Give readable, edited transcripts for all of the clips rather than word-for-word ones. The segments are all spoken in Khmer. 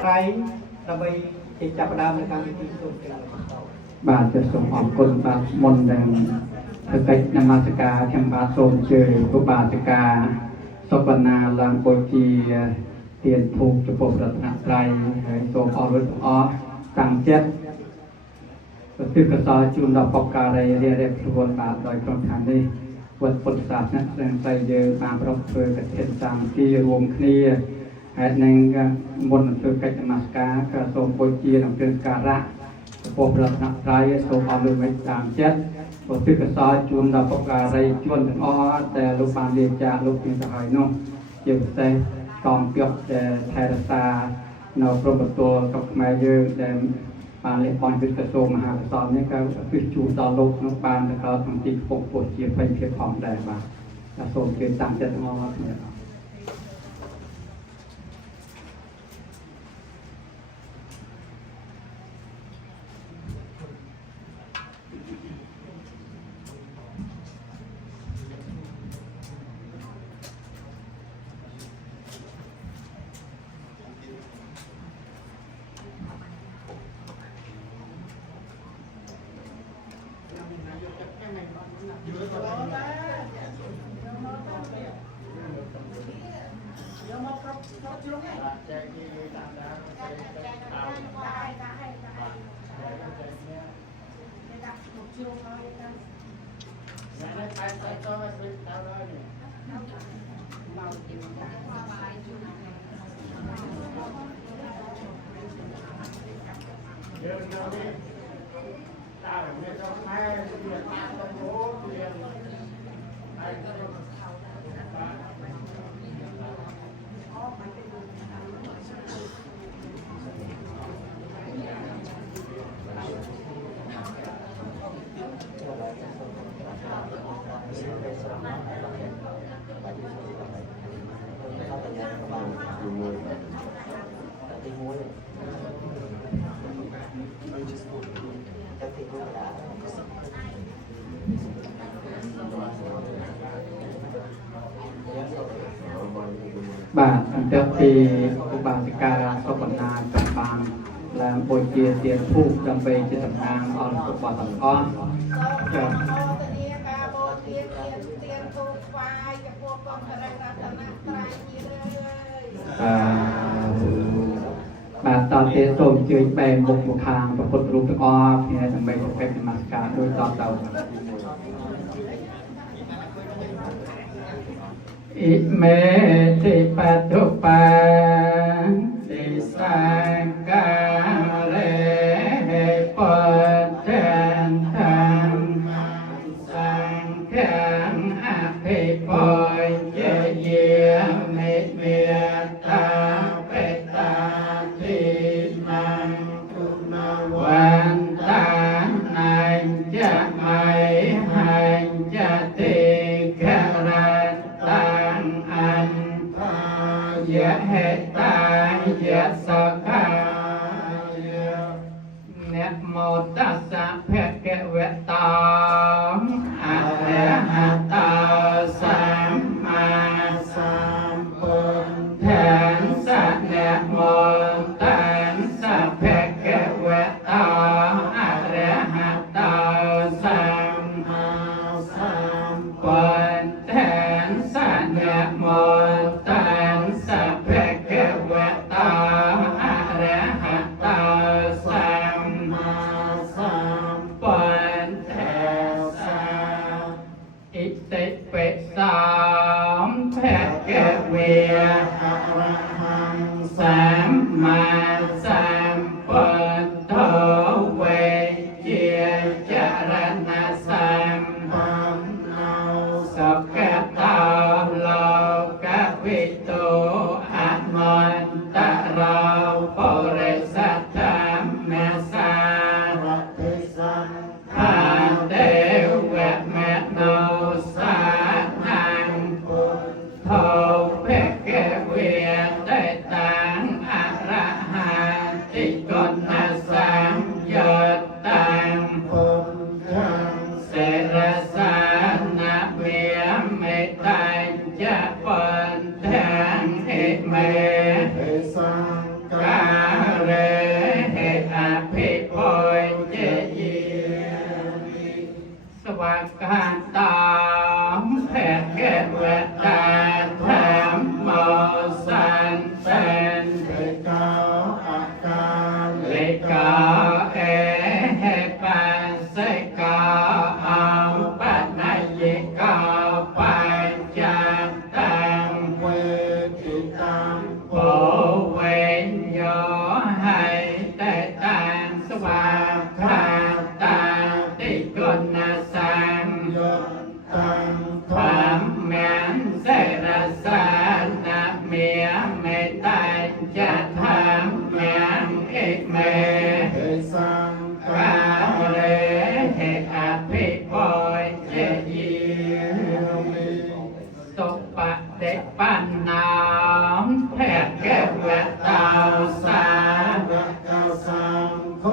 ใครระบายจิตจับดาวในการที่สุดบาทจะส่งออกคนบาทมนแดงสกัดนมาสกาแคมบาโซมเจอกุบาสกาสปนาลังโปจีเตียนภูกจุปรัตนไตรโสมอรุษอต่างเจ็ดตึกกระสอจุนดอกปกาอะไรเรียกขบวนบาทโดยกรมฐานได้วัดปุตตานักแสดงใจเยอะมาประพฤติกับเทศสามที่รวมคณีหนึ่งมนต์คือกิจมาสกากระทรวงปุจีนำเดินการะพบรัตนตรัยโสมอรุษไว้ตามเจ็ดวัดตึกกระสอจุนดอกปกาอะไรจวนถึงอ้อแต่ลูกบานเรียจาลูกเป็นสหายน้องเกี่ยวกับกองเกี่ยวแต่ไทยรัฐาเราปรบตัวกับมาเยอะแต่ปานเล็กปอนเป็นกระทรวงมหาศาลนี่ก็พิจูต่อโลกนักปานแต่เขาทำจิตปกปวดเจียไปเพียงของได้บ้างกระทรวงเกี่ยวต่างจังหวัดเนี่ยเ បាទអន្តរពីឧបាសិកាសុបណាចំបានឡើងបុជាទានធូបដើម្បីជាតំណាងអរគុណរបស់ទាំងអស់ចា៎បាទតទៅសូមជួយបែរមុខមកខាងព្រះពុទ្ធរូបទាំងអស់គ្នាដើម្បីប្រកបនមស្ការដោយតទៅអ៊ិមេតិបតុបាសិសាការេបតន្តំសង្ឃังអភិបុញ្ញយាមិមេតាបេតាតិមង្គមវន្តានាញ្ចមៃហញ្ចតិករាយะเหตายะสกายะนะโมตัสสะภะคะวะโตอะระหะโตสัมมาสัมพุทธัสสะนะโมตัสสะภะคะวะโตอะระหะโตสัมมาสัมพุทธัสสะนะโมตัสสะภะคะวะโตอะระหะโตสัมมาสัมพุทธัสสะอิติปิโสภะคะวะอะระหังสัมมาสัมพุทโธเวเจจารณะสัมปันโนสุขโตโลกวิทูอะมันตะเราปุริสัตถัมมะสารติสังฆาเทวะมะโนสานังพุทโธภะคะวะเตตังอะระหะติกุณะสังยุตตังพุทธังเสรสานะเวเมตัญจะปันทังเหเมสังกาเรเหอภิปุญญยิสวากขาตาภะคะวะตาธัมโมสันเป็นเทกาอาการเลกาเอเหปัสสกาอัมปันนยิกาปัญจตังเวทิตังโพเวนโยให้แต่ตังสวากขาตาติกุณะสังยุตตังความแม้นเสรสานะเมียเมตัญจะทำแม้นเอกเมสังกาเรเหอภิปุญญยิสุปฏิปันนาภะคะวะโตสาวกสังโฆ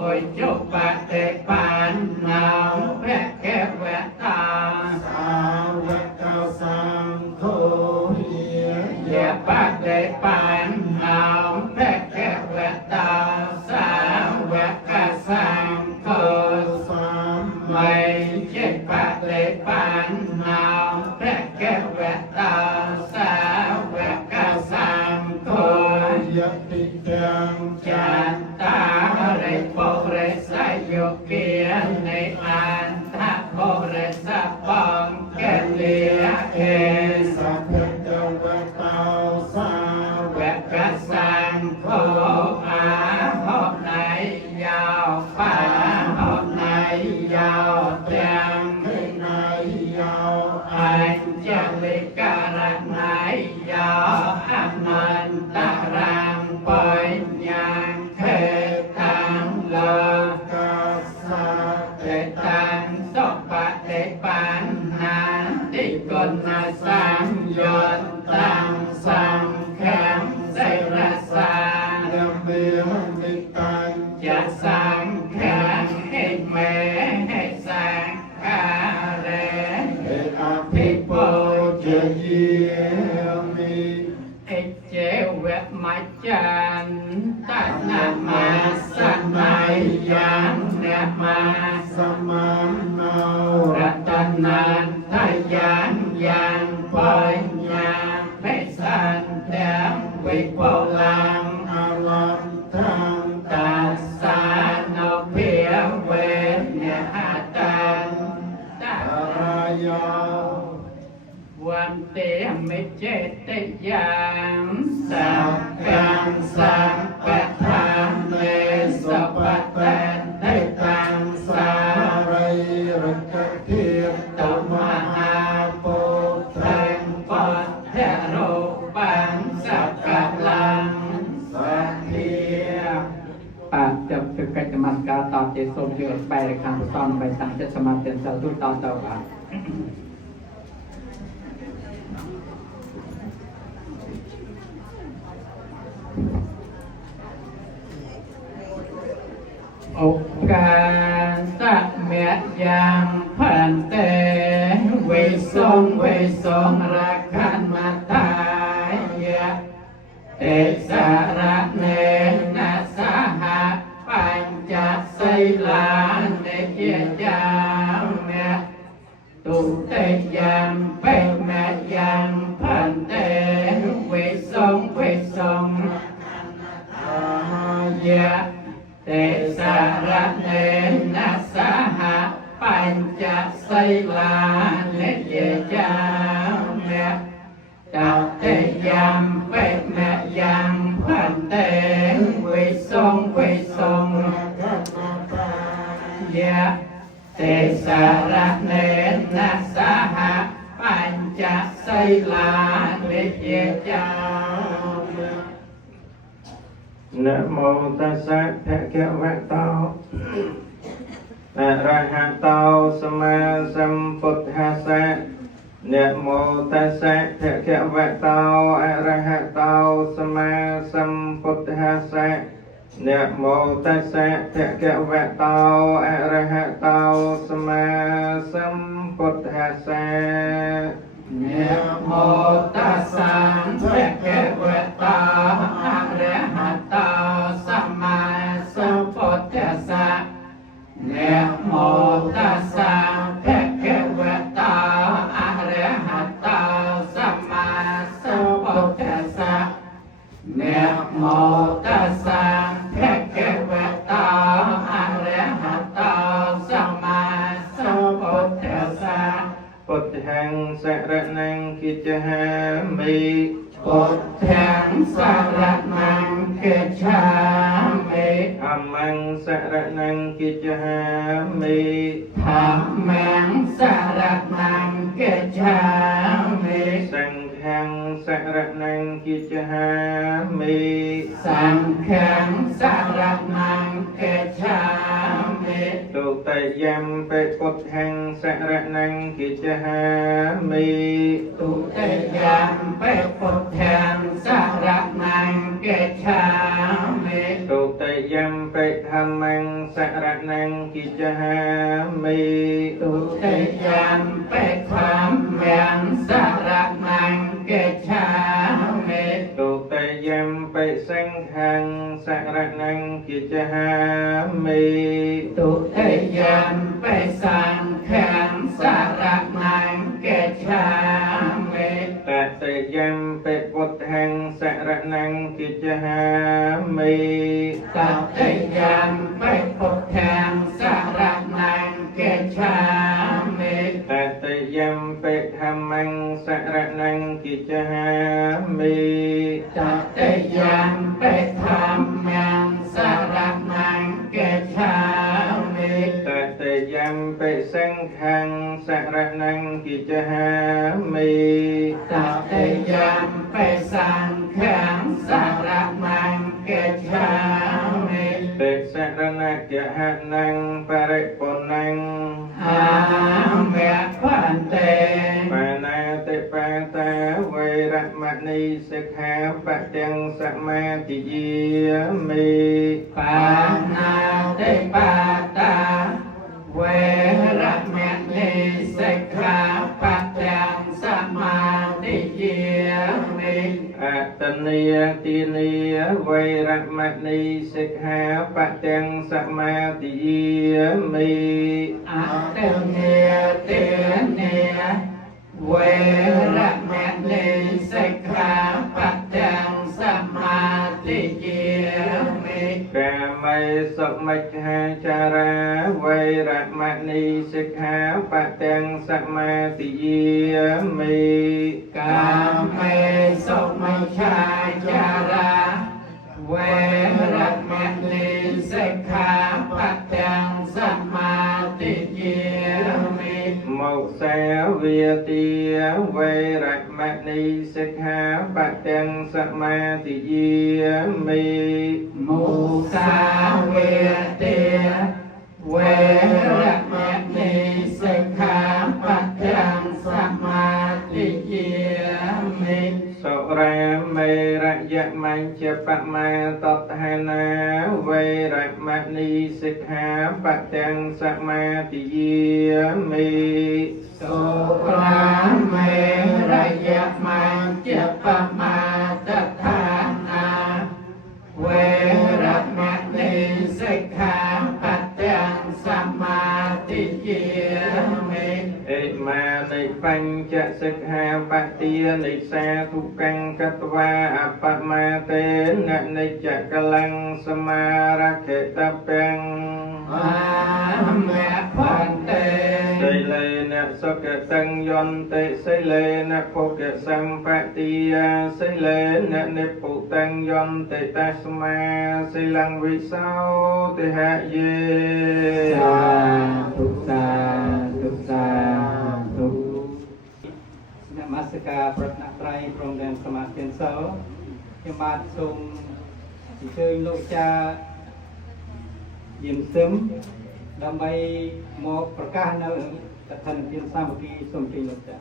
อุจุปฏิปันนาภะคะวะโตสาวกสังโฆยะปฏิปันนาภะคะวะโตสาวกสังโฆสัมมัยเจปฏิปันนาภะคะวะโตสาวกสังโฆยติตังจัตตาริปุริสยุเกีย ในอันทะโพเรสะปองแกเลียเอสัพเพเจวะเตาสาวะกะสังโฆอาหอบไหนยาวป่าหอบไหนยาวเตียงไหนยาวอันจะลิการะไหนยาวอันมันตะรังปอยยังเทตังโลกัสสะเตตังสปะเตปันนาติกุณาสังโยนตังสังแข็งใส่รัสสาเดเบียมิตังจะสังแข็งให้แม่ให้สังกาเรให้อภิปุจเยียมิเอเจเวะมัจจันตัณนามาสัมมายังเนมาสมาโนรัตนันทายังยังปัญญาเมสันเตมวิปุลังอลันทังตัสสะโนเพียเวเนหะตังตารายาวันเตมิเจติยังสัพพังสัพพะทานเมสัพพะเตเตตังสาริรกเทียตมหาปุถังปัจเจโรปังสัพพะลังสัพเทียปัจจับตึกกัจมัสการตอบเจสมเยือไปคำสอนไปสังเจสมาเตียนสาธุตอนต่อไปโอกาสะเมียยังพันเตเวสงรักขันมาตายะเตสาระเนนะสหะปัญจศีลาเนเยจามเมตุเตยังเปเมยังพันเตเวสงยะเตสาระเนนะสหะปัญจศีลาเนเยจามเมตัตเตยังเปเมยังพันเตวิสงยะเตสาระเนนะสหะปัญจศีลาเนเยจามเมนะโมตัสสะภะคะวะโตอะระหะโตสัมมาสัมพุทธัสสะนะโมตัสสะภะคะวะโตอะระหะโตสัมมาสัมพุทธัสสะนะโมตัสสะภะคะวะโตอะระหะโตสัมมาสัมพุทธัสสะนะโมตัสสะภะคะวะโตอะระหะโตสัมมาสัมพุทธัสสะนะโมตัสสะภะคะวะโตอะระหะโตสัมมาสัมพุทธัสสะนะโมตัสสะภะคะวะโตอะระหะโตสัมมาสัมพุทธัสสะพุทธังสรณังกิจจหามิพุทธังสรณังกิจฉามิธัมมังสรณังกิจจหามิธัมมังสรณังกิจฉามิสังฆังสรณังกิจจหามิสังฆังสรณังกิจฉามิตุตยัมปิพุทธังสรณังกิจจหามิตุตยัมปิพุทธังสรณังกิจฉามิตุตยัมปิธัมมังสรณังกิจจหามิตุตยัมปิธัมมังสรณังกิจฉามิตุตยัมปิสังฆังสรณังกิจจหามิตุตยัมปิสังฆังสรณังกิจฉามิตัตยัมปิพุทธังสรณังกิจจหามิตัตยัมปิพุทธังสรณัง ชามิตติยัมปิธรรมังสรณังกิจหามิตติยัมปิธรรมังสรณังกิจหามิตติยัมปิสังฆังสรณังกิจหามิตติยัมปิสังฆังสรณังกิจหามิติสรณะกิจหานังปริปุณังอาเมพันเตปานาติปาตาเวรมณีสิกขาปะเจงสมาธิเยมิปานาติปาตาเวรมณีสิกขาปะเจงสมาธิเยมิอัตตเนียติเนียเวรมณีสิกขาปะเจงสมาธิเยมิอัตตเนียติเนียเวรมณีสิกขาปะเจงสมาธิเยมิกามสุมิจฉาจาราเวรมณีสิกขาปะเจงสมาธิเยมิกามสุมิจฉาจาราเวรมณีสิกขาปะเจงสมาธิเยมิมุสาวตีเวรมณีสิกขาปะเจงสมาธิเยมิมุสาวตีเวรมณีสิกขาปะเจงสมาธิเยมิสุราเมรยะมัญจปมาตถานาเวรมณีสิกขาปะเจงสมาธิเยมิสุราเมรยะมัญจปมาตถานาเวรมณีสิกขาปะเจงสมาธิเยมิเอมานิปัญจสิกขาปะเตียนิสาทุกังกัตวาอปมาเตนะนิจกลังสมาระเขตปังอาเมพันเตสิเลนะสุขตังยนเตสิเลนะภุกสัมปติยาสิเลนะนิพุตังยนเตตัสมาสิลังวิโสติหะเยสาธุสาธุสาธุนมัสการพระนักไตรพรหมแดนสมาธิเสาខ្ញុំបាទសូមអញ្ជើញលោកចាយាមសឹមដើម្បីមកប្រកាសនៅកថានិទានសាមគ្គីសូមជ័យលោកចា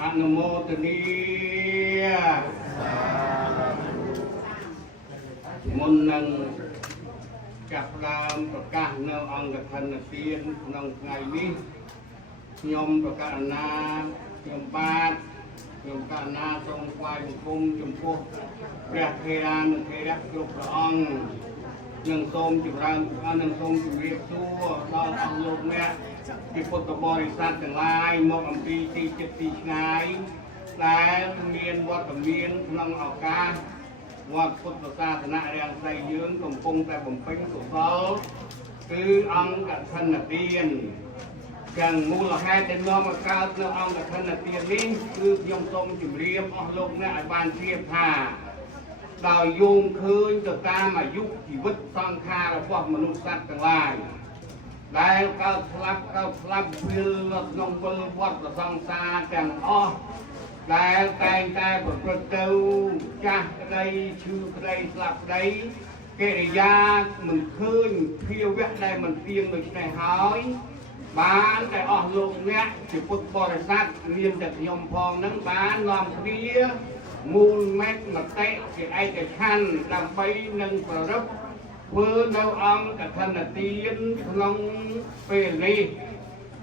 អនុមោទនីមុននឹងចាប់ផ្ដើមប្រកាសនៅអង្គកថានិទានក្នុងថ្ងៃនេះខ្ញុំប្រកាសណាខ្ញុំបាទខ្ញុំកណាសូមថ្វាយបង្គំចំពោះព្រះថេរានុថេរៈគ្រប់ព្រះអង្គនិងសូមចម្រើននិងសូមជម្រាបសួរដល់អស់លោកអ្នកពីពុទ្ធបរិស័ទទាំងឡាយមកអំពីទីជិតទីឆ្ងាយដែលមានវត្តមានក្នុងឱកាសវត្តពុទ្ធសាសនារាំងស្រីយើងកំពុងតែបំពេញកុសលគឺអង្គកឋិនទានយ៉ាងមូលហេតុដែលនាំមកកើតនៅអង្គកឋិនទាននេះគឺខ្ញុំសូមជម្រាបអស់លោកអ្នកឲ្យបានជ្រាបថាដោយយោងឃើញទៅតាមអាយុជីវិតសង្ខាររបស់មនុស្សសត្វទាំងឡាយដែលកើតស្លាប់វិលនៅក្នុងវិលវត្តសង្សារទាំងអស់ដែលតែងតែប្រព្រឹត្តទៅចាស់ក្តីឈឺក្តីស្លាប់ក្តីកិរិយាមិនឃើញភាវៈដែលមិនទៀងដូច្នេះហើយបានតែអស់លោកអ្នកជាពុទ្ធបរិស័ទមានតែខ្ញុំផងនឹងបាននាំគ្នាមូលមេត្តាមតិជាឯកច្ឆន្ទដើម្បីនឹងប្ររពធ្វើនៅអង្គកឋិនទានក្នុងពេលនេះ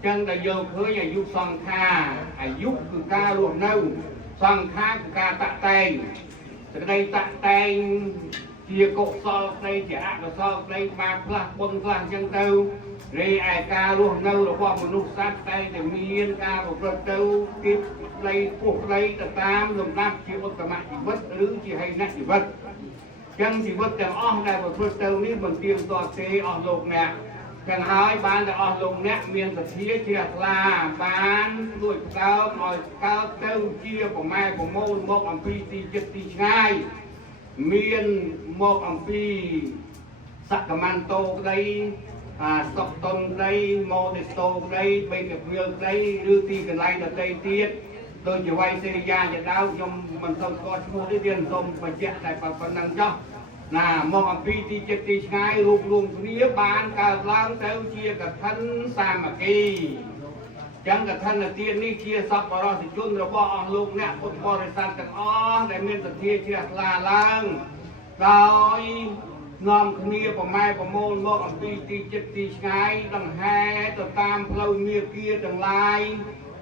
ចឹងដែលយកឃើញអាយុសង្ខារអាយុគឺការរស់នៅសង្ខារគឺការតាក់តែងសេចក្តីតាក់តែងជាកុសលស្ដីជាអកុសលស្ដីបាបខ្លះបុណ្យខ្លះចឹងទៅរីឯការរស់នៅរបស់មនុស្សសត្វតែមានការប្រព្រឹត្តទៅគិតស្ដីពុះស្ដីទៅតាមលំដាប់ជាឧត្តមជីវិតឬជាហិនជីវិតចឹងជីវិតទាំងអស់ដែលប្រព្រឹត្តទៅនេះមិនទៀងទាត់ទេអស់លោកអ្នក ទាំងហើយបានតែអស់លោកអ្នកមានសទ្ធាជ្រះថ្លាបានលួចផ្ដើមឲ្យកើតទៅជាប្រម៉ែប្រមូលមកអំពីទីចិត្តទីឆ្ងាយមានមកអំពីសកមន្តោក្តីស្តុកតុនក្តីម៉ូទេស្តូក្តីបេកព្រាលក្តីឬទីកន្លែងដទៃទៀតដោយជាវ័យសេរីយ៉ាជាដើមខ្ញុំមិនសូវស្គាល់ឈ្មោះទេទៀតសូមបញ្ជាក់តែប៉ុណ្្នឹងចុះណាមកអំពីទីចិត្តទីឆ្ងាយរួមរួមគ្នាបានកើតឡើងទៅជាកឋិនសាមគ្គីចឹងកឋិនទាននេះជាសពរសជនរបស់អស់លោកអ្នកពុទ្ធបរិស័ទទាំងអស់ដែលមានសទ្ធាជ្រះថ្លាឡើងដោយនាំគ្នាប្រម៉ែប្រមូលមកអំពីទីចិត្តទីឆ្ងាយដង្ហែទៅតាមផ្លូវមាគ៌ាទាំងឡាយ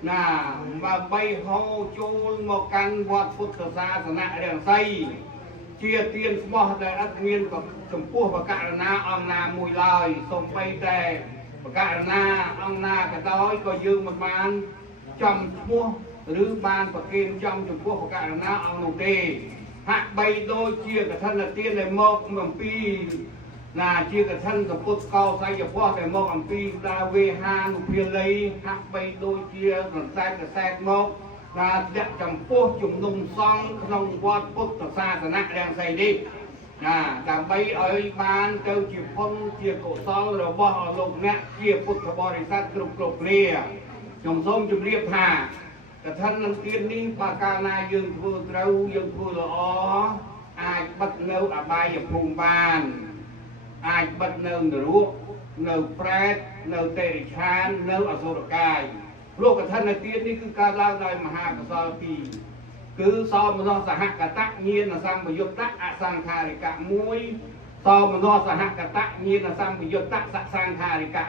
ណាដើម្បីហូរចូលមកកាន់វត្តពុទ្ធសាសនារាំងសីជាទានស្មោះដែលអត់មានចំពោះបកករណាអង្គណាមួយឡើយសូម្បីតែបកករណាអង្គណាក៏ដោយក៏យើងមិនបានចំឈ្មោះឬបានប្រគេនចំចំពោះបកករណាអង្គនោះទេហាក់បីដូចជាកឋិនទានដែលមកអំពីណាជាកឋិនសពុទ្ធកោស័យពស់ដែលមកអំពីដាវេហានុភាលីហាក់បីដូចជាសន្សែតកសែតមកការធាក់ចំពោះជំនុំសង្ឃក្នុងវត្តពុទ្ធសាសនារាំងសីនេះណាដើម្បីឲ្យបានទៅជាផុនជាកុសលរបស់អស់លោកអ្នកជាពុទ្ធបរិស័ទគ្រប់គ្នាខ្ញុំសូមជម្រាបថាកឋិននឹងទាននេះបើកាលណាយើងធ្វើត្រូវយើងធ្វើល្អអាចបិទនៅអបាយភូមិបានអាចបិទនៅនរកនៅប្រែតនៅទេរិឆាននៅអសុរកាយព្រោះកឋិនទាននេះគឺកើតឡើងដោយមហាកុសលពីរគឺសោមនស្សសហកតៈញាណសម្បយុត្តៈអសង្ខារិកៈ1សោមនស្សសហកតៈញាណសម្បយុត្តៈសសង្ខារិកៈ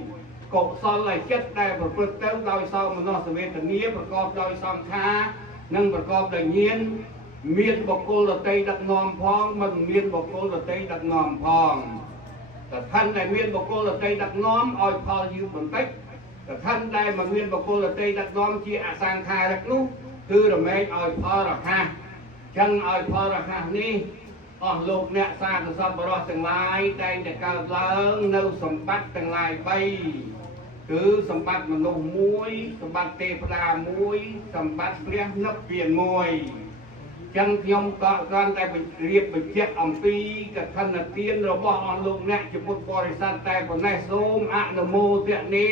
1កុសលចិត្តដែលប្រព្រឹត្តទៅដោយសោមនស្សវេទនាប្រកបដោយសង្ខារនិងប្រកបដោយញាណមានបុគ្គលដតីដឹកនាំផងមិនមានបុគ្គលដតីដឹកនាំផងកឋិនដែលមានបុគ្គលដតីដឹកនាំឲ្យផលយឺតបន្តិចកឋិនដែលមិនមានបុគ្គលដតីដឹកនាំជាអសង្ខារិកនោះគឺរមែងឲ្យផលរហ័សចឹងឲ្យផលរហ័សនេះអស់លោកអ្នកសាធុសប្បុរសទាំងឡាយតែងតែកើតឡើងនៅសម្បត្តិទាំងឡាយ3គឺសម្បត្តិមនុស្ស1សម្បត្តិទេវតា1សម្បត្តិព្រះនិព្វាន1ចឹងខ្ញុំក៏គ្រាន់តែរៀបបញ្ជាក់អំពីកឋិនទានរបស់អស់លោកអ្នកជាពុទ្ធបរិស័ទតែប៉ុណ្ណេះសូមអនុមោទនា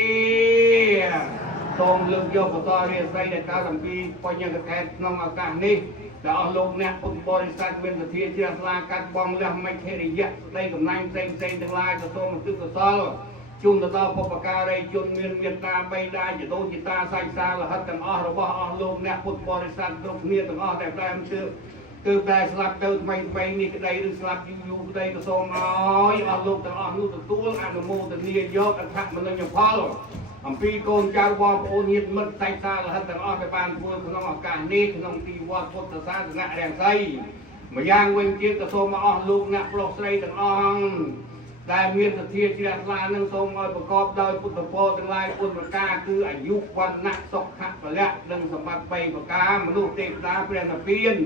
សូមលើកយកបន្តរាសីដែលកើតអំពីបញ្ញកថេរក្នុងឱកាសនេះដែលអស់លោកអ្នកពុទ្ធបរិស័ទមានសទ្ធាជ្រះថ្លាកាត់បងលះមិច្ឆេរិយៈស្ដីកំណាញ់ផ្សេងទាំងឡាយក៏សូមឧទ្ទិសកុសលជូនទៅដល់បុព្វការីជនមានមេត្តាបៃតាជាដូនជាតាសាច់សាលហិតទាំងអស់របស់អស់លោកអ្នកពុទ្ធបរិស័ទគ្រប់គ្នាទាំងអស់ដែលបានជឿគឺតែស្លាប់ទៅថ្មីនេះក្តីឬស្លាប់យូរក្តីក៏សូមឲ្យអស់លោកទាំងអស់នោះទទួលអនុមោទនាយកអត្ថមនោញផលអំពីកូនចៅបងប្អូនញាតិមិត្តសាច់សាលហិតទាំងអស់ដែលបានធ្វើក្នុងឱកាសនេះក្នុងទីវត្តពុទ្ធសាសនារាំងសីម្យ៉ាងវិញទៀតក៏សូមអស់លោកអ្នកប្រុសស្រីទាំងអស់ដែលមានសទ្ធាជ្រះថ្លានឹងសូមឲ្យប្រកបដោយពុទ្ធពរទាំងឡាយពុទ្ធប្រការគឺអាយុវណ្ណៈសុខៈពលៈនិងសម្បត្តិ3ប្រការមនុស្សទេវតាព្រះនិព្វាន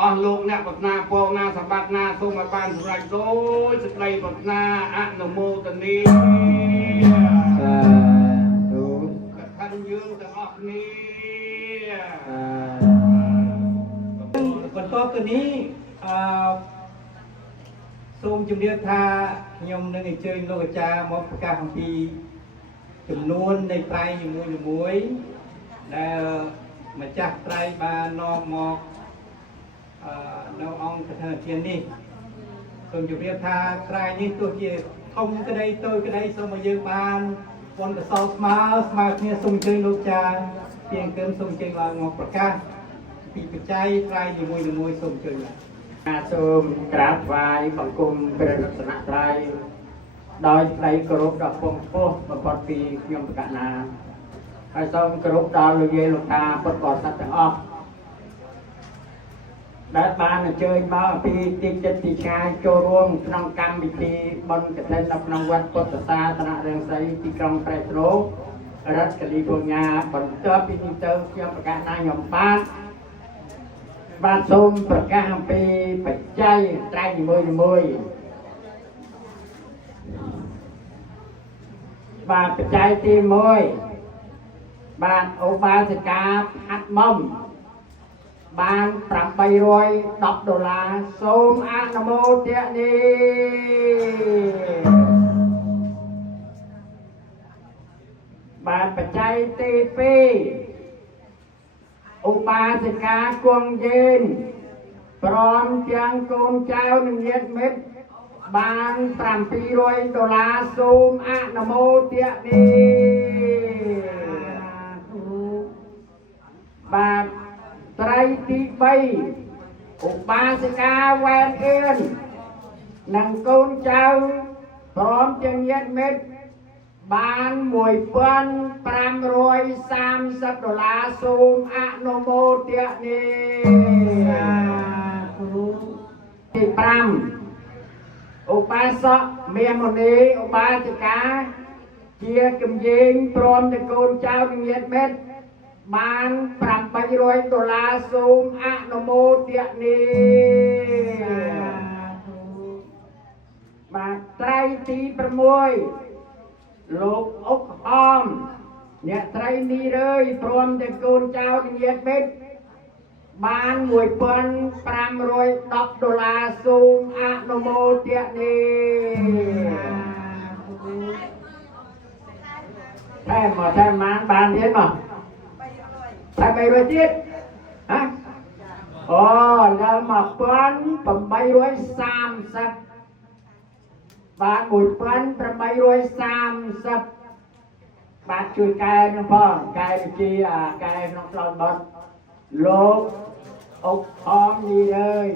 អស់លោកអ្នកប្រាថ្នាពរណាសម្បត្តិណាសូមឲ្យបានសម្រេចដោយសេចក្តីប្រាថ្នាអនុមោទនាសាធុកឋិនយើងទាំងអស់គ្នាបន្ទាប់ទៅនេះសូមជម្រាបថាខ្ញុំនឹងអញ្ជើញលោកអាចារ្យមកប្រកាសអំពីចំនួននៃត្រៃនីមួយៗដែលម្ចាស់ត្រៃបាននាំមកនៅអង្គកឋិនទាននេះសូមជម្រាបថាត្រៃនេះទោះជាធំក្តីតូចក្តីសូមឲ្យយើងបានបុណ្យកុសលស្មើគ្នាសូមអញ្ជើញលោកអាចារ្យជាងគឹមសូមអញ្ជើញឡើងមកប្រកាសពីបច្ច័យត្រៃនីមួយៗសូមអញ្ជើញឡើងសូមក្រាបថ្វាយបង្គំព្រះរតនត្រ័យដោយក្តីគោរពដល់ពងពោះបំផុតពីខ្ញុំប្រកាសណាហើយសូមគោរពដល់លោកយាយលោកតាពុទ្ធបរិស័ទទាំងអស់ដែលបានអញ្ជើញមកពីទីចិត្តទីឆ្ងាយចូលរួមក្នុងកម្មវិធីបុណ្យកឋិននៅក្នុងវត្តពុទ្ធសាសនារាំងសីទីក្រុងប្រែត្នោរដ្ឋកាលីហ្វ័រញ៉ាបន្ទាប់ពីនេះទៅខ្ញុំប្រកាសណាខ្ញុំបានសូមប្រកាសអំពីបច្ច័យត្រៃនីមួយ បាទបច្ច័យទី1បាទឧបាសិកាហាត់មុំបាន$810សូមអនុមោទនាបាទបច្ច័យទី2ឧបាសិកាគង់យេនព្រមទាំងកូនចៅនិងញាតិមិត្តបាន$700សូមអនុមោទនាបាទត្រីទី3ឧបាសិកាវ៉ែនអឿននិងកូនចៅព្រមទាំងញាតិមិត្តបាន$1,530សូមអនុមោទនាទី5ឧបាសកមាមុនីឧបាសិកាជាគំយេងព្រមទាំងកូនចៅនិងញាតិមិត្តបាន$800សូមអនុមោទនាបាទត្រីទី6លោកអុកហមអ្នកត្រីនេះរើយព្រមទាំងកូនចៅនិងញាតិមិត្តបាន$1,510សូមអនុមោទនាតែមកតែបានទៀតមកតែ300ទៀតហ៎អូដល់$1,830បាទ$1,830បាទជួយកែនឹងផងកែវិជាកែក្នុងផ្លូវបត់លោកអុកអមនេះហើយ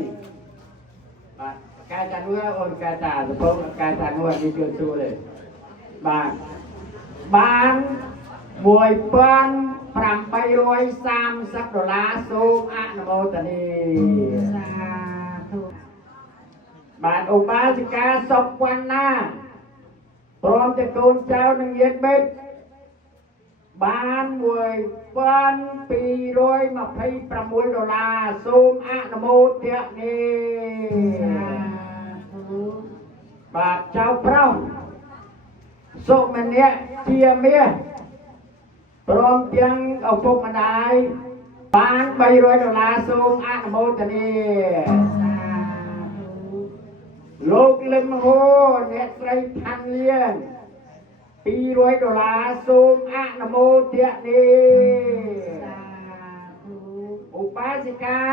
បាទកែតានោះអូនកែតាសពងកែតានោះនេះជួយទូទេបាទបាន$1,830សូមអនុមោទនាសាធុបាទឧបាសិកាសុវណ្ណាព្រមទាំងកូនចៅនិងញាតិមិត្តបាន$1,226សូមអនុមោទនាបាទចៅប្រុសសុមនៈជាមាសព្រមទាំងឪពុកម្ដាយបាន$300សូមអនុមោទនាលោកលឹមហូអ្នកស្រីឋានលៀង$200សូមអនុមោទនាឧបាសិកា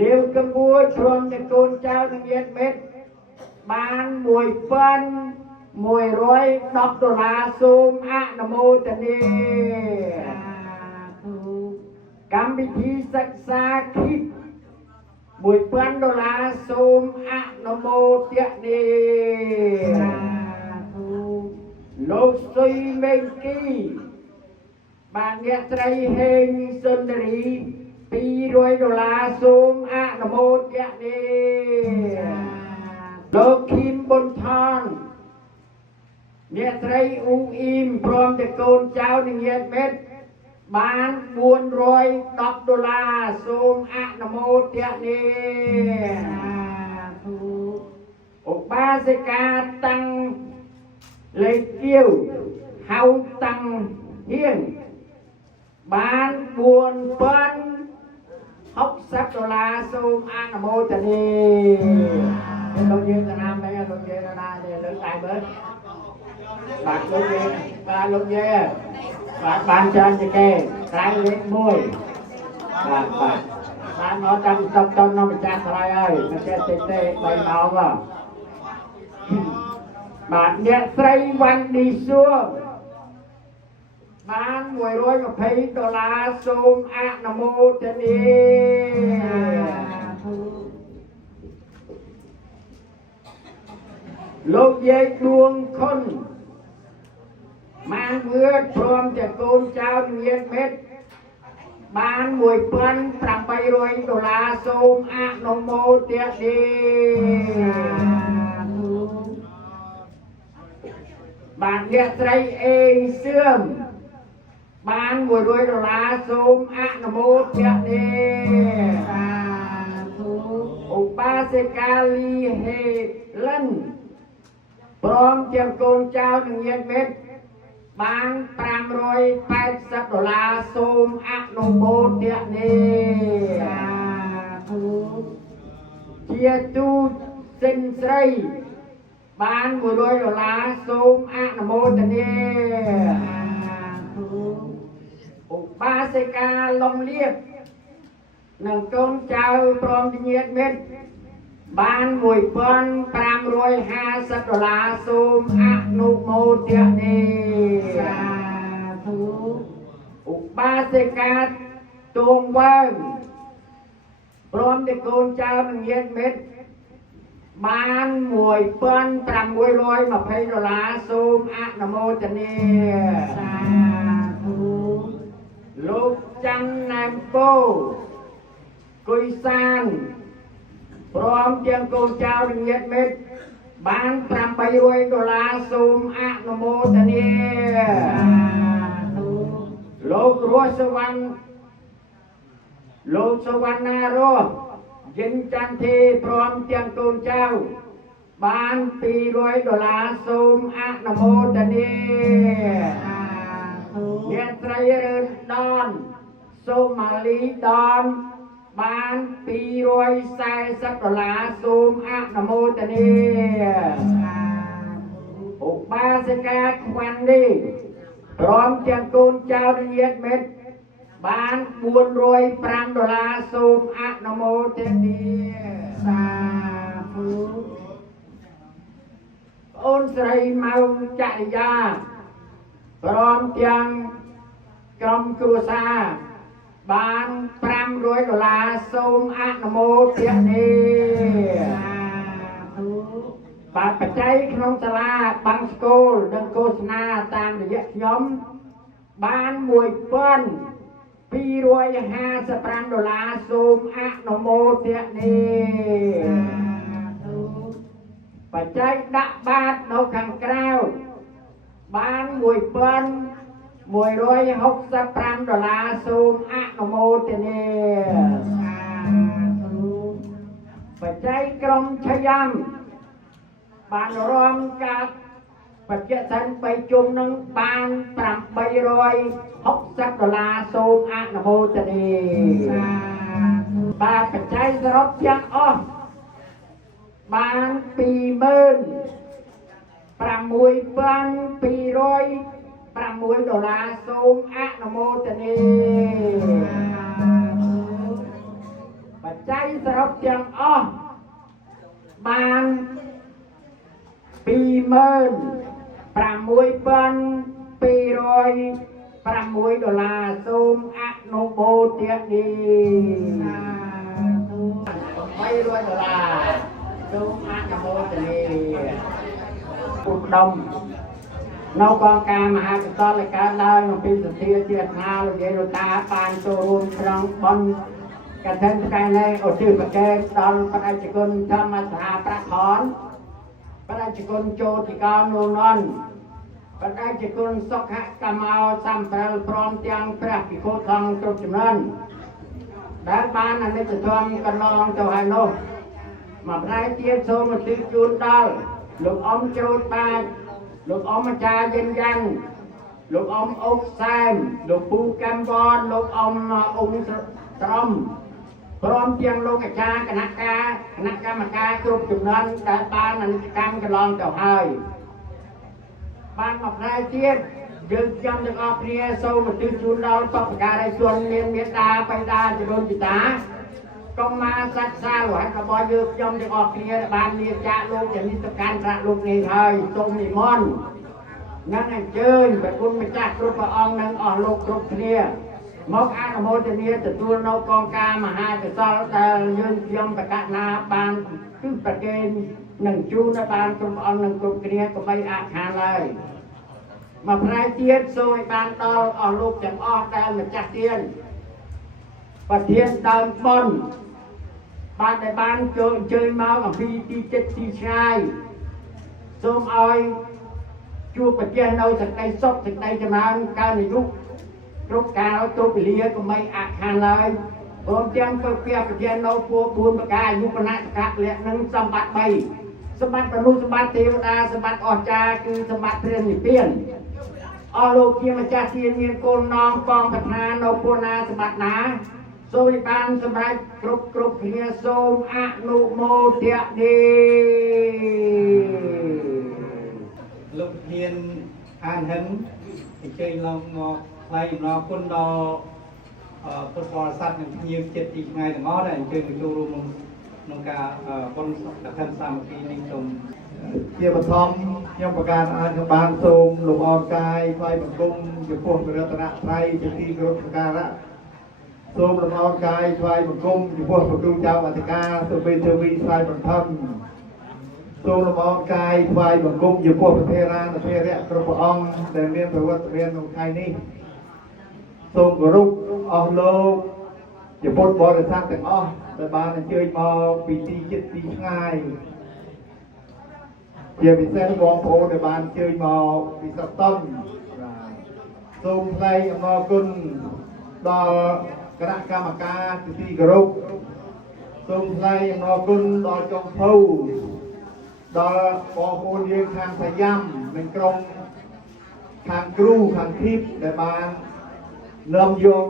លាវកំពួយព្រមទាំងកូនចៅនិងញាតិមិត្តបាន$1,110សូមអនុមោទនាកម្មវិធីសិក្សាគិត$1,000សូមអនុមោទនាលោកសុយមេងគីបានអ្នកស្រីហេងសុន្ទរី$200សូមអនុមោទនាលោកឃីមប៊ុនថនអ្នកស្រីអ៊ូអ៊ីមព្រមទាំងកូនចៅនិងញាតិមិត្តបាន$410សូមអនុមោទនាឧបាសិកាតាំងលេខទៀវហៅតាំងហៀងបាន$4,060សូមអនុមោទនាលោកយើងកណាមែនលោកយើងកណាទេលើកដៃមើលបាទលោកយើងបាទលោកយើងបាទបានច្រើនជាងគេត្រៃលេខ1បាទបានមកតាមស្តុកតនម្ចាស់ស្រ័យហើយមិនចេះតិចទេ3ម៉ោងបាទអ្នកស្រីវ៉ាន់ឌីសួរបាន$120សូមអនុមោទនាលោកយាយដួងខុនម៉ាងវឿតព្រមទាំងកូនចៅញាតិមិត្តបាន$1,800សូមអនុមោទនាបានអ្នកស្រីអេងសឿមបាន$100សូមអនុមោទនាឧបាសិកាលីហេលិន ព្រមទាំងកូនចៅនិងញាតិមិត្តបាន$580សូមអនុមោទនាជាទូតសិនស្រីបាន$100សូមអនុមោទនាឧបាសិកាលំលៀបនិងកូនចៅព្រមទាំងញាតិមិត្តបាន$1,550សូមអនុមោទនាឧបាសិកាទួងវើងព្រមទាំងកូនចៅនិងញាតិមិត្តបាន$1,620សូមអនុមោទនាលោកចាំណែមពោគុយសានព្រមទាំងកូនចៅនិងញាតិមិត្តបាន$800សូមអនុមោទនាលោករស់សវណ្ណលោកសវណ្ណារស់យិនចន្ទធីព្រមទាំងកូនចៅបាន$200សូមអនុមោទនាអ្នកស្រីរឿនដនសូម៉ាលីដនបាន$240សូមអនុមោទនាឧបាសិកាខ្វាន់នេះព្រមទាំងកូនចៅនិងញាតិមិត្តបាន$405សូមអនុមោទនាសាធុអូនស្រីម៉ៅចរិយាព្រមទាំងក្រុមគ្រួសារបាន$500សូមអនុមោទនាបាទបច្ច័យក្នុងសាលាបាំងស្គូលនិងឃោសនាតាមរយៈខ្ញុំបាន$1,255សូមអនុមោទនាបច្ច័យដាក់បាតនៅខាងក្រៅបាន$1,165សូមអនុមោទនាបច្ច័យក្រុមឆយ៉ាំបានរំកាត់បច្ចៈសិន3ជុំនឹងបាន$860សូមអនុមោទនាបាទបច្ច័យសរុបទាំងអស់បាន$26,206សូមអនុមោទនាបច្ច័យសរុបទាំងអស់បាន$26,206សូមអនុមោទនា$800សូមអនុមោទនាឧត្តមនៅកងការមហាកុសលកើតឡើងអំពីសទ្ធាជាស្នាលោកយាយលោកតាបានចូលរួមក្នុងបុណ្យកឋិនថ្ងៃនេះឧទ្ទិសប្រកេតដល់ព្រះអជគុណធម្មសហប្រខនព្រះអជគុណចូលទីកោនូននព្រះអជគុណសុខកម្មោសម្ប្រលព្រមទាំងព្រះភិក្ខុសង្ឃគ្រប់ចំនួនដែលបានអនិច្ចធម៌កន្លងទៅហើយនោះមកផ្នែកទៀតសូមឧទ្ទិសជូនដល់លោកអ៊ំជ្រូតបាចលោកអ៊ំអាចារ្យយិនយ៉ាងលោកអ៊ំអុកសែមលោកពូកម្មវនលោកអ៊ំអង្គស្រំព្រមទាំងលោកអាចារ្យគណៈកម្មការគ្រប់ចំនួនដែលបានអនុកម្មកន្លងទៅហើយបានមកផ្នែកទៀតយើងខ្ញុំទាំងអស់គ្នាសូមឧទ្ទិសជូនដល់បុព្វការីជនមានមេត្តាបិតាជំនុំជីតាកុំមកសិក្សារហ័សរបស់យើងខ្ញុំទាំងអស់គ្នាបានមានចាក់លោកជានិច្ចកម្មប្រាក់លោកនេះហើយសូមនិមន្តនឹងអញ្ជើញព្រះគុណម្ចាស់គ្រប់ព្រះអង្គនិងអស់លោកគ្រប់គ្នាមកអនុមោទនាទទួលនៅកងការមហាកុសលដែលយើងខ្ញុំប្រកាសណាបានគឺប្រកេននឹងជូនដល់បានគ្រប់អង្គនិងគ្រប់គ្នាកុំបីអាខានឡើយមកផ្នែកទៀតសូមឲ្យបានដល់អស់លោកទាំងអស់ដែលម្ចាស់ទានប្រធានដើមបុណ្យបានចូលអញ្ជើញមកអំពីទីចិត្តទីឆ្ងាយសូមឲ្យជួបប្រជែងនៅសេចក្តីសុខសេចក្តីចម្រើនកើនអាយុគ្រប់កាលគ្រប់វេលាកុំបីអាខានឡើយព្រមទាំងទៅព្រះប្រជែងនៅពួរ4ប្រការអាយុបណៈសកលៈនិងសម្បត្តិ3 สมบัติบรรลุสมบัติเทวดาสมบัติออกจาคือสมบัติเพียงนิเปียนอโลกเกียมาจากเทียนเงียนโกนน้องกองพัฒนาโนโปนาสมบัตินาโซวิบานสมบัติกรุบเฮียโสมอนุโมเทียดี លោកហ៊ានអានហិនអញ្ជើញឡងមកថ្លៃអំណរគុណដល់ពុទ្ធបរិស័ទនិងភ្ញៀវចិត្តទីថ្ងៃទាំងអស់ដែលអញ្ជើញមកចូលរួមក្នុងការបុណ្យកឋិនសាមគ្គីនេះសូមជាបឋមខ្ញុំប្រកាសអានក្នុងបានសូមលោកអរកាយថ្វាយបង្គំចំពោះព្រះរតនត្រ័យជាទីគោរពសក្ការៈសូមលោកអរកាយថ្វាយបង្គំចំពោះព្រះគ្រូចៅអធិការសូមពេលធ្វើវិថ្វាយបង្គំសូមលំអរកាយថ្វាយបង្គំចំពោះព្រះធេរានុធេរៈគ្រប់ព្រះអង្គដែលមានប្រវត្តិមានក្នុងថ្ងៃនេះសូមគោរពអស់លោកជាពុទ្ធបរិស័ទទាំងអស់ដែលបានអញ្ជើញមកពីទីជិតទីឆ្ងាយជាពិសេសបងប្អូនដែលបានអញ្ជើញមកពីស្រុកតន់សូមថ្លែងអំណរគុណដល់គណៈកម្មការជាទីគោរពសូមថ្លែងអំណរគុណដល់ចុងភៅដល់បងប្អូនយើងខាងសយ៉ាំនិងក្រុមខាងគ្រូខាងធីបដែលបាននាំយក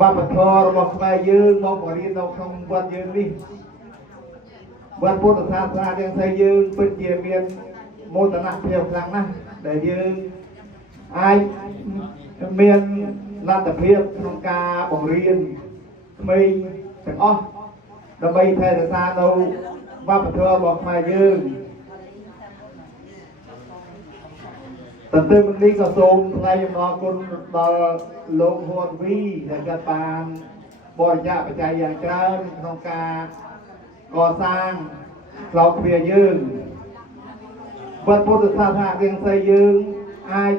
វប្បធម៌របស់ខ្មែរយើងមកបង្រៀននៅក្នុងវត្តយើងនេះវត្តពុទ្ធសាសនាទាំងស្រីយើងពិតជាមានមោទនភាពខ្លាំងណាស់ដែលយើងអាចមានលទ្ធភាពក្នុងការបង្រៀនក្មេងទាំងអស់ដើម្បីថែរក្សានៅវប្បធម៌របស់ខ្មែរយើងតន្ទឹមនេះក៏សូមថ្លែងអំណរគុណដល់លោកហ៊ុនវីដែលគាត់បានបរិច្ចាគបច្ច័យយ៉ាងច្រើនក្នុងការកសាងក្លោកទ្វារយើងវត្តពុទ្ធសាសនារាងសីយើងអាច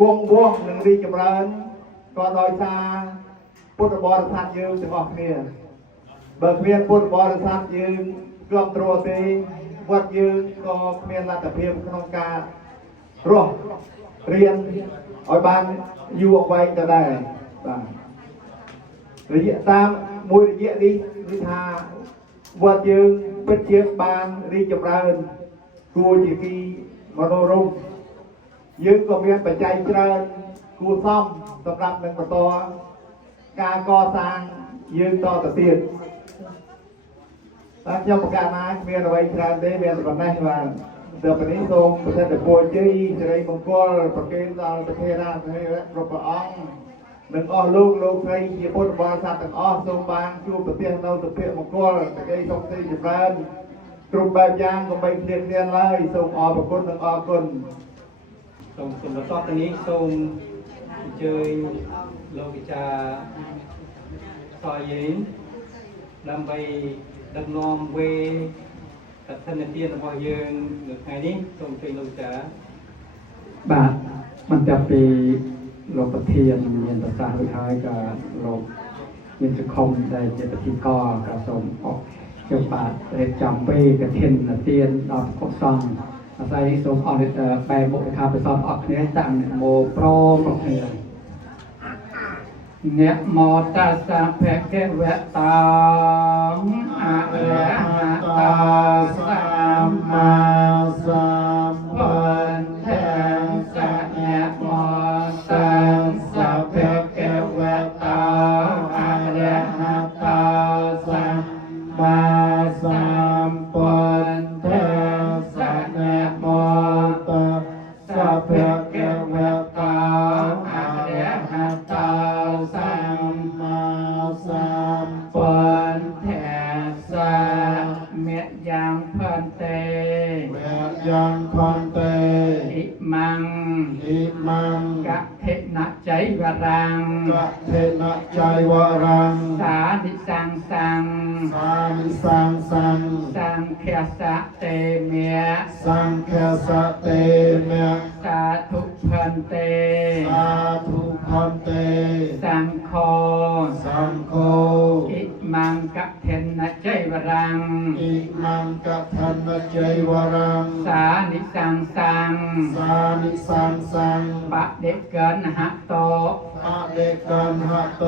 គង់វង្សនិងរីកចម្រើនក៏ដោយសារពុទ្ធបរិស័ទយើងទាំងអស់គ្នាបើគ្មានពុទ្ធបរិស័ទយើងគ្រប់គ្រងទេវត្តយើងក៏គ្មានលទ្ធភាពក្នុងការរស់រៀនឲ្យបានយូរអង្វែងទៅដែរបាទរយៈតាមមួយរយៈនេះគឺថាវត្តយើងពិតជាបានរីកចម្រើនគួរជាទីមនោរម្យយើងក៏មានបច្ច័យច្រើនគួរសមសម្រាប់នឹងបន្តការកសាងយើងតទៅទៀតតែខ្ញុំប្រកាសណាគ្មានអ្វីច្រើនទេមានតែប៉ុណ្ណេះបាទដល់ពេលនេះសូមប្រសិទ្ធពរជ័យសិរីមង្គលប្រគេនដល់ព្រះធេរានុធេរៈគ្រប់ព្រះអង្គនិងអស់លោកស្រីជាពុទ្ធបរិស័ទទាំងអស់សូមបានជួបប្រទះនៅសុភមង្គលសេចក្តីសុខស្រីចម្រើនគ្រប់បែបយ៉ាងកុំបីឃ្លាតឃ្លានឡើយសូមអរគុណនិងអរគុណសូមបន្តទៅនេះសូមអញ្ជើញលោកវិចាសយេដើម្បីដឹកនាំវេកឋិនទានរបស់យើងនៅថ្ងៃនេះសូមអញ្ជើញលោកចាបាទបន្ទាប់ពីលោកប្រធានមានប្រសាសន៍រួចហើយក៏លោកមានសង្គមដែលជាពិធីករក៏សូមអរខ្ញុំបាទរៀបចំវេកឋិនទានដល់ព្រះសង្ឃអាស្រ័យសូមអរបែបបុព្វខាប្រសពអរគ្នាតាំងនមោប្រមគ្នាนะโมตัสสะภะคะวะโตอะระหะโตสัมมาสัมพุทธัสสะนะโมตัสสะภะคะวะโตอะระหะโตสัมมาสัมพุทธัสสะนะโมตัสสะภะคะวะโตอะระหะโตสัมมาสัมพุทธัสสะเมยังพันเตอิมังกะเทนะใจวรังสานิสังสังสังเขสะเตเมสาธุพันเตสังโฆอิมังกะเทนะใจ จยวรัง อิมังกัทันวัจเจยวรัง สานิสังสัง สานิสังสัง ปะเด็กเกินหะโต อะเดกันหะโต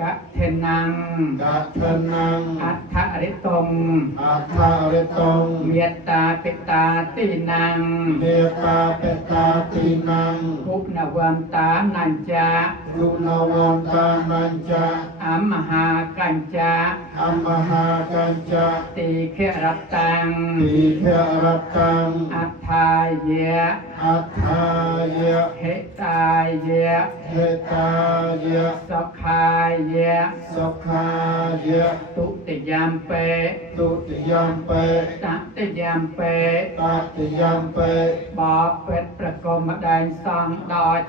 กะเทนัง กะทนัง อัฏฐริตง อัฏฐาริตง เมียตาปิตาตีนัง เมตตาเปตตาตีนัง ภุนวันตานันจา ลุนวันตานัญจา อัมมหากัญจา อัมมหากัญจา ติเขรตัง ตีเทรัตตัง อัฏฐายเย อัฏฐายะ เหตายเย เฮตายะ สัพพายเย สุขายะ ตุติยามเป ตุติยัมเป ตัติยามเป ตติยัมเป บอเป็ดประกรมแดงสองดอย